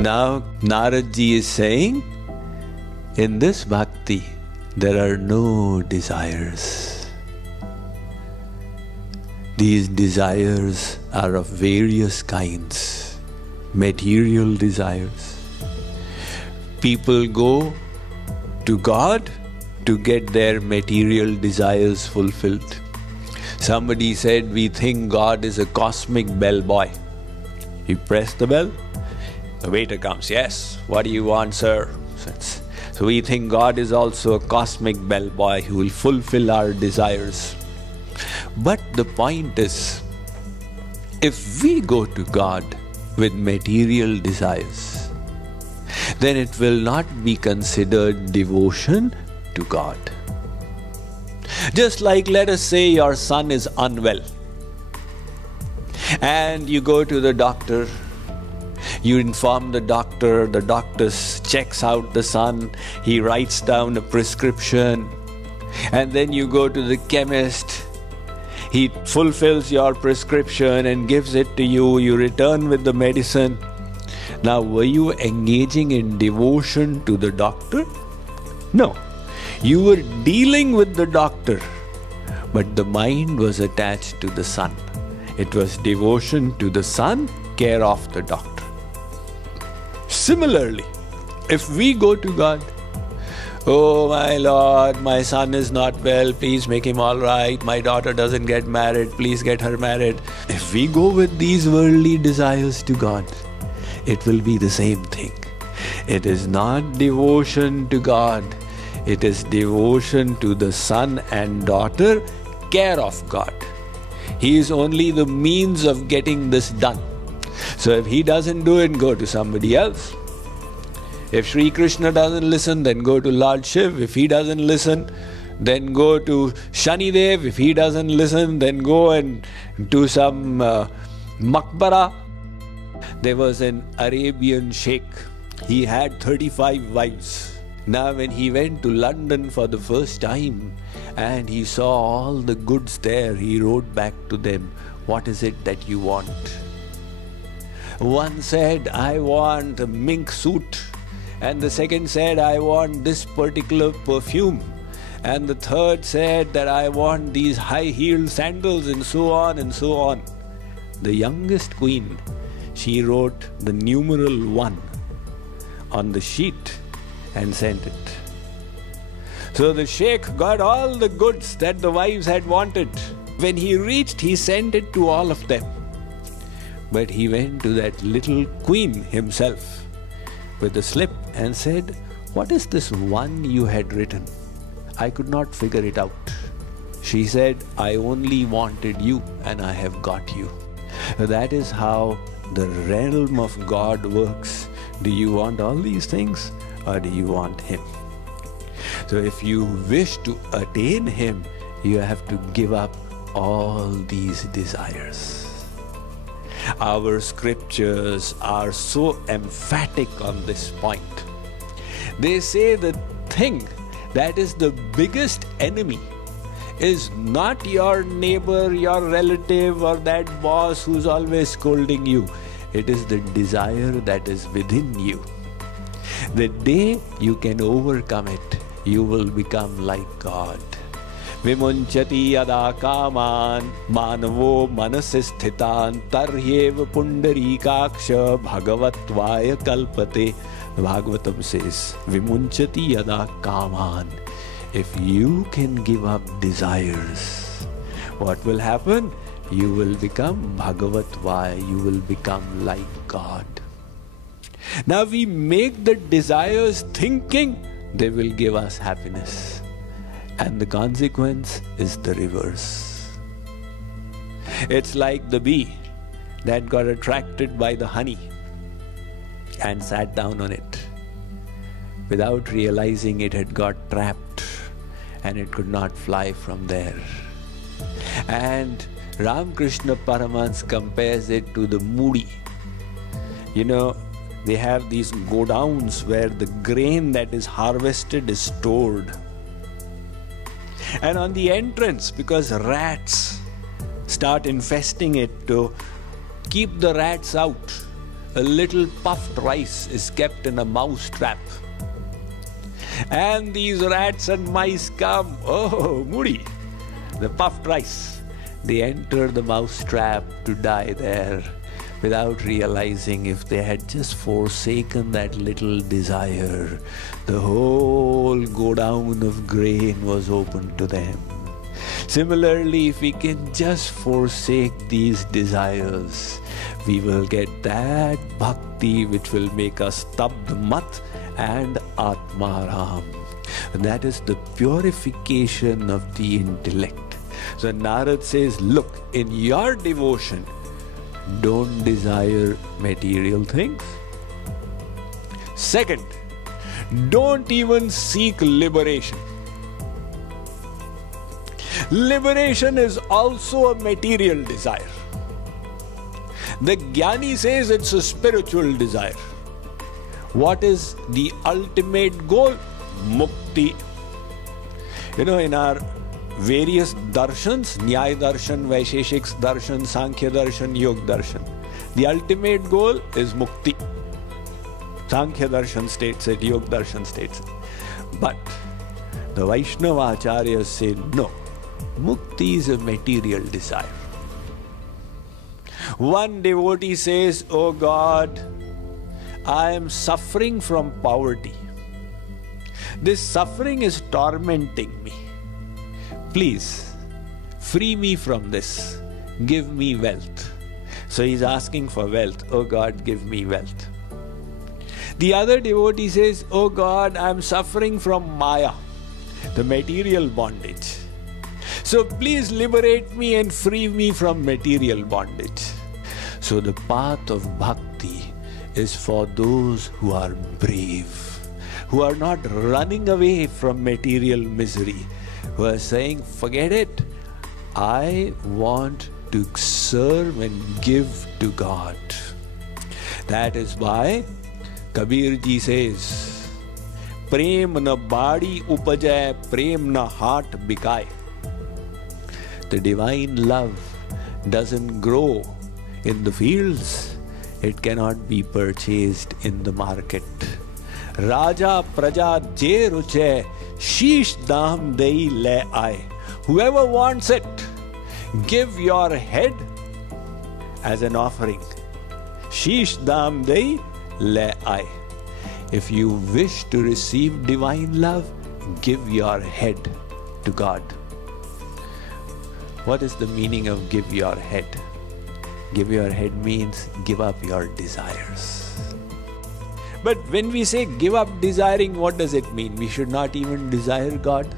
Now Narad Ji is saying, in this bhakti, there are no desires. These desires are of various kinds, material desires. People go to God to get their material desires fulfilled. Somebody said, we think God is a cosmic bellboy. You press the bell, the waiter comes. Yes, what do you want, sir? So we think God is also a cosmic bellboy who will fulfill our desires. But the point is, if we go to God with material desires, then it will not be considered devotion to God. Just like, let us say your son is unwell and you go to the doctor, you inform the doctor checks out the son, he writes down a prescription, and then you go to the chemist, he fulfills your prescription and gives it to you, you return with the medicine. Now, were you engaging in devotion to the doctor? No. You were dealing with the doctor, but the mind was attached to the son. It was devotion to the son, care of the doctor. Similarly, if we go to God, oh my Lord, my son is not well, please make him all right. My daughter doesn't get married, please get her married. If we go with these worldly desires to God, it will be the same thing. It is not devotion to God. It is devotion to the son and daughter, care of God. He is only the means of getting this done. So if he doesn't do it, go to somebody else. If Sri Krishna doesn't listen, then go to Lord Shiv. If he doesn't listen, then go to Shani Dev. If he doesn't listen, then go and do some makbara. There was an Arabian sheikh. He had 35 wives. Now when he went to London for the first time and he saw all the goods there, he wrote back to them, what is it that you want? One said, I want a mink suit. And the second said, I want this particular perfume. And the third said that I want these high-heeled sandals, and so on and so on. The youngest queen, she wrote the numeral 1 on the sheet and sent it. So the sheikh got all the goods that the wives had wanted. When he reached, he sent it to all of them. But he went to that little queen himself with a slip and said, what is this 1 you had written? I could not figure it out. She said, I only wanted you and I have got you. That is how the realm of God works. Do you want all these things or do you want Him? So if you wish to attain Him, you have to give up all these desires. Our scriptures are so emphatic on this point. They say the thing that is the biggest enemy is not your neighbor, your relative, or that boss who's always scolding you. It is the desire that is within you. The day you can overcome it, you will become like God. Vimunchati yada kaman manavo manasisthitan taryev pundarikaksha bhagavatvaya kalpate. The Bhagavatam says, Vimunchati yada kaman. If you can give up desires, what will happen? You will become Bhagavattvaya, you will become like God. Now we make the desires thinking they will give us happiness. And the consequence is the reverse. It's like the bee that got attracted by the honey and sat down on it. Without realizing it had got trapped and it could not fly from there. And Ramakrishna Paramahans compares it to the moody. You know, they have these godowns where the grain that is harvested is stored. And on the entrance, because rats start infesting it, to keep the rats out, a little puffed rice is kept in a mouse trap. And these rats and mice come, oh, Moody, the puffed rice. They enter the mouse trap to die there without realizing if they had just forsaken that little desire, the whole go-down of grain was open to them. Similarly, if we can just forsake these desires, we will get that bhakti which will make us Tabd Mat and Atmaram. And that is the purification of the intellect. So Narad says, look, in your devotion, don't desire material things. Second, don't even seek liberation. Liberation is also a material desire. The Jnani says it's a spiritual desire. What is the ultimate goal? Mukti. You know, in our various darshans, Nyaya Darshan, Vaisheshik Darshan, Sankhya Darshan, Yoga Darshan, the ultimate goal is Mukti. Sankhya Darshan states it, Yoga Darshan states it. But the Vaishnava Acharyas say no, Mukti is a material desire. One devotee says, oh God, I am suffering from poverty. This suffering is tormenting me. Please, free me from this. Give me wealth. So he's asking for wealth. Oh God, give me wealth. The other devotee says, oh God, I'm suffering from Maya, the material bondage. So please liberate me and free me from material bondage. So the path of bhakti is for those who are brave, who are not running away from material misery, who are saying, forget it, I want to serve and give to God. That is why Kabir ji says, Prem na badi upajay, prem na heart bikaye. The divine love doesn't grow in the fields. It cannot be purchased in the market. Raja praja je ruche, sheesh dam dei le aaye. Whoever wants it, give your head as an offering. Sheesh dam dei le aaye. If you wish to receive divine love, give your head to God. What is the meaning of give your head? Give your head means give up your desires. But when we say give up desiring, what does it mean? We should not even desire God?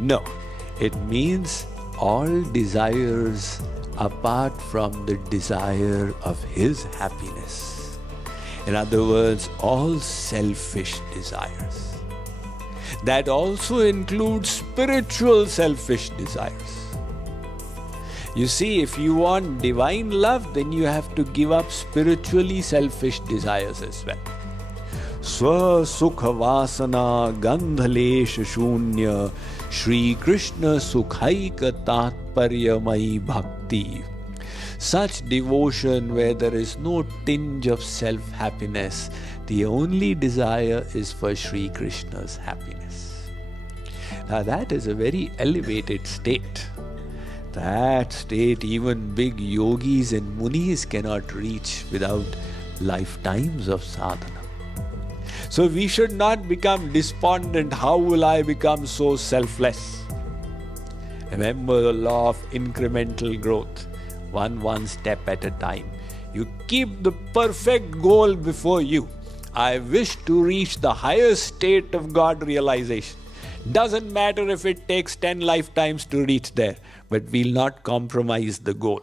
No, it means all desires apart from the desire of His happiness. In other words, all selfish desires. That also includes spiritual selfish desires. You see, if you want divine love, then you have to give up spiritually selfish desires as well. Swa sukha vasana gandhalesh shunya Shri Krishna sukhaika tatparyamai bhakti. Such devotion where there is no tinge of self-happiness, the only desire is for Shri Krishna's happiness. Now that is a very elevated state. That state even big yogis and munis cannot reach without lifetimes of sadhana. So we should not become despondent. How will I become so selfless? Remember the law of incremental growth. One step at a time. You keep the perfect goal before you. I wish to reach the highest state of God realization. Doesn't matter if it takes 10 lifetimes to reach there, but we'll not compromise the goal.